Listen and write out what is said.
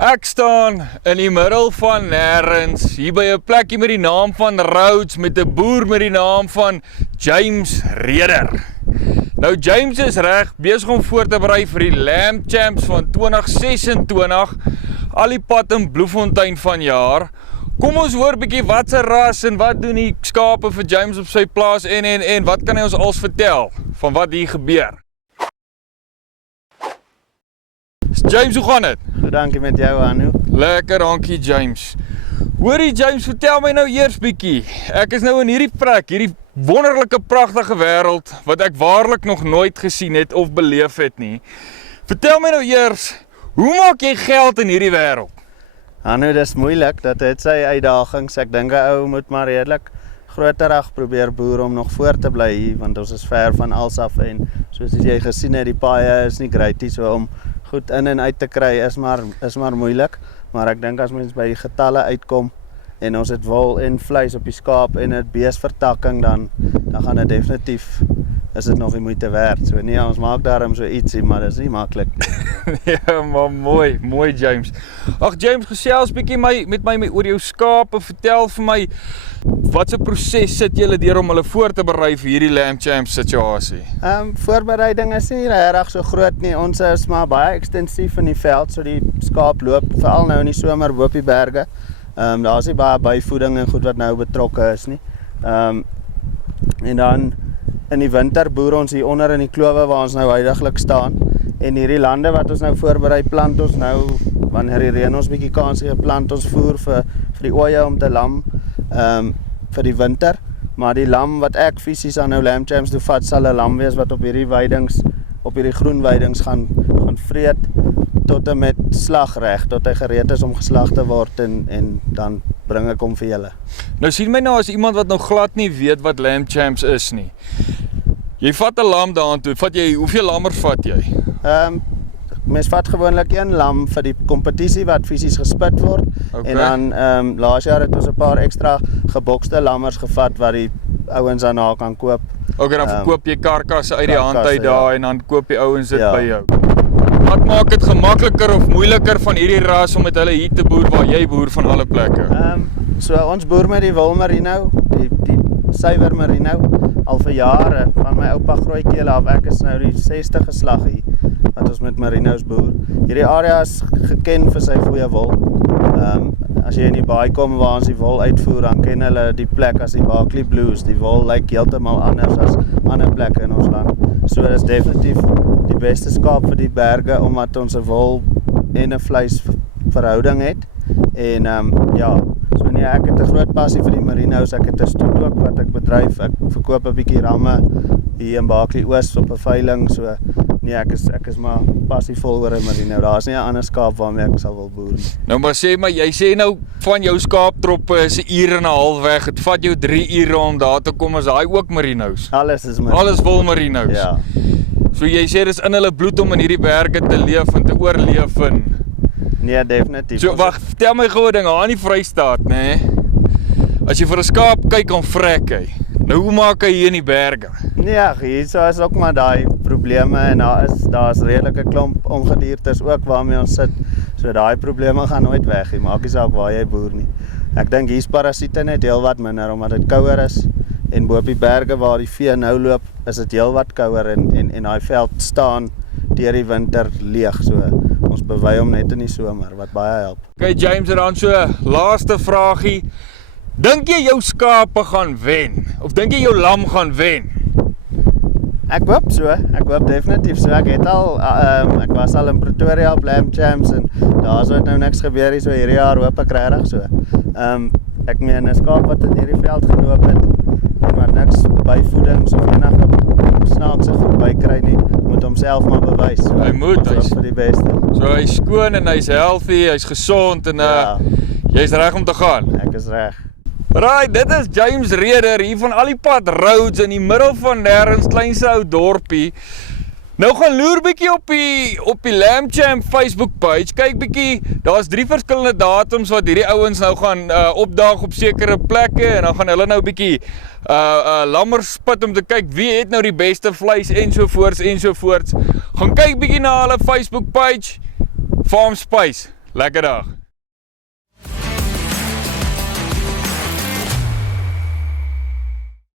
Ek staan in die middel van nêrens, hier by 'n plekkie met die naam van Rhodes, met 'n boer met die naam van James Reder. Nou James is reg besig om voor te berei vir die Lamb Champs van 2026, al die pad in Bloemfontein vanjaar. Kom ons hoor bietjie wat se ras en wat doen die skape vir James op sy plaas en wat kan hy ons als vertel van wat hier gebeur? James, hoe gaan dit? Goed, dankie met jou, Anu. Lekker, dankie James. Hoorie James, vertel my nou eers bietjie. Ek is nou in hierdie plek, hierdie wonderlike pragtige wêreld wat ek waarlik nog nooit gesien het of beleef het nie. Vertel my nou eers, hoe maak jy geld in hierdie wêreld? Anu, dis moeilik, dat het sy uitdagings. Ek dink 'n ou moet maar redelik groterag probeer boer om nog voor te bly hier, want ons is ver van alles af en soos jy gesien het, die paaie is nie great nie, so om goed in en uit te kry is maar moeilik, maar ek dink as mens by die getalle uitkom en ons het wol en vleis op die skaap en het beesvertakking, dan gaan dit definitief, is dit nog die moeite werd. So nee, ons maak daarom so ietsie, maar dit is nie maklik nie. Ja, maar mooi James. Ag James, gesels bietjie met my oor jou skape, vertel vir my, wat 'n proses sit julle deur om hulle voor te berei vir hierdie Lamb Champs situasie? Voorbereiding is nie regtig so groot nie. Ons is maar baie ekstensief in die veld, so die skaap loop veral nou in die somer bo op die berge. Daar is nie baie byvoeding en goed wat nou betrokke is nie. En dan in die winter boer ons hier onder in die klowe waar ons nou huidiglik staan. En hierdie lande wat ons nou voorberei, plant ons nou, wanneer die reën ons bietjie kans gee, plant ons voer vir die ooe om te lam vir die winter. Maar die lam wat ek fisies aan nou Lamb Champs toe vat, sal 'n lam wees wat op hierdie weidings, op hierdie groen weidings gaan vreet tot en met slagreg, tot hy gereed is om geslag te word en dan bring ek hom vir julle. Nou sien my nou as iemand wat nou glad nie weet wat Lamb Champs is nie. Jy vat 'n lam daartoe, hoeveel lammers vat jy? Mens vat gewoonlik een lam vir die kompetisie wat fisies gespit word. Okay. En dan laas jaar het ons 'n paar ekstra gebokste lammers gevat wat die ouens daarna kan koop. Okay, dan verkoop jy karkasse uit die hand uit daar, ja. En dan koop die ouens dit by jou. Wat maak dit gemakliker of moeiliker van hierdie ras om met hulle hier te boer waar jy boer van alle plekke? So ons boer met die wol merino, die suiwer merino, al vir jare, van my oupa grootjie af. Ek is nou die 6ste geslag hier, wat ons met merinos boer. Hierdie area is geken vir sy goeie wol. As jy in die baai kom waar ons die wol uitvoer, dan ken hulle die plek as die Barkley Blues. Die wol lyk heeltemal anders as ander plekke in ons land. So dit is definitief die beste skaap vir die berge, omdat ons 'n wol en 'n vleis verhouding het. En ja, so nee, ek het 'n groot passie vir die merinos. Ek het 'n stoet ook wat ek bedryf. Ek verkoop 'n bietjie ramme hier in Barkley Oos op 'n veiling. So nee, ek is maar passievol oor 'n merino. Daar's nie 'n ander skaap waarmee ek sal wil boer nie. Nou maar sê maar, jy sê nou van jou skaaptroppe is 'n uur en 'n half weg. Dit vat jou 3 ure om daar te kom. Is daai ook merinos? Alles is merinos. Alles vol merinos. Ja. So jy sê dis in hulle bloed om in hierdie berge te leef en te oorleef en Nee, definitief. so wag, vertel my gou 'n ding, aan die Vrystaat, nê? As jy vir 'n skaap kyk, dan vrek hy. Nou hoe maak hy hier in die berge? Nee, hier is ook maar daai probleme en daar's redelike klomp ongediertes ook waarmee ons sit. So daai probleme gaan nooit weg nie, maak nie saak waar jy boer nie. Ek dink hier's parasiete net heelwat minder omdat dit kouer is en bo op die berge waar die vee nou loop, is dit heelwat kouer en daai veld staan deur die winter leeg. So ons bewy hom net in die somer wat baie help. Okay James, en dan so laaste vragie. Dink jy jou skape gaan wen? Of dink jy jou lam gaan wen? Ek hoop so, ek hoop definitief so. Ek was al in Pretoria op Lamb Champs en daar het nou niks gebeur nie, so hierdie jaar hoop ek regtig so. Ek meen 'n skaap wat in hierdie veld geloop het en wat niks byvoedings of enige snaakse goed bykry nie, moet homself maar bewys. So, Hy moet, hy's vir die beste. So hy's skoon en hy's healthy, hy's gesond en Ja. Jy's reg om te gaan. Ek is reg. Right, dit is James Reder hier van al die pad Rhodes in die middel van nêrens, kleinste ou dorpie. Nou gaan loer bietjie op die Lamb Champ Facebook page. Kyk bietjie, daar's 3 verskillende datums wat hierdie ouens nou gaan opdaag op sekere plekke en dan gaan hulle nou bietjie lammers spit om te kyk wie het nou die beste vleis ensovoorts. Gaan kyk bietjie na hulle Facebook page, Farm Spice. Lekker dag.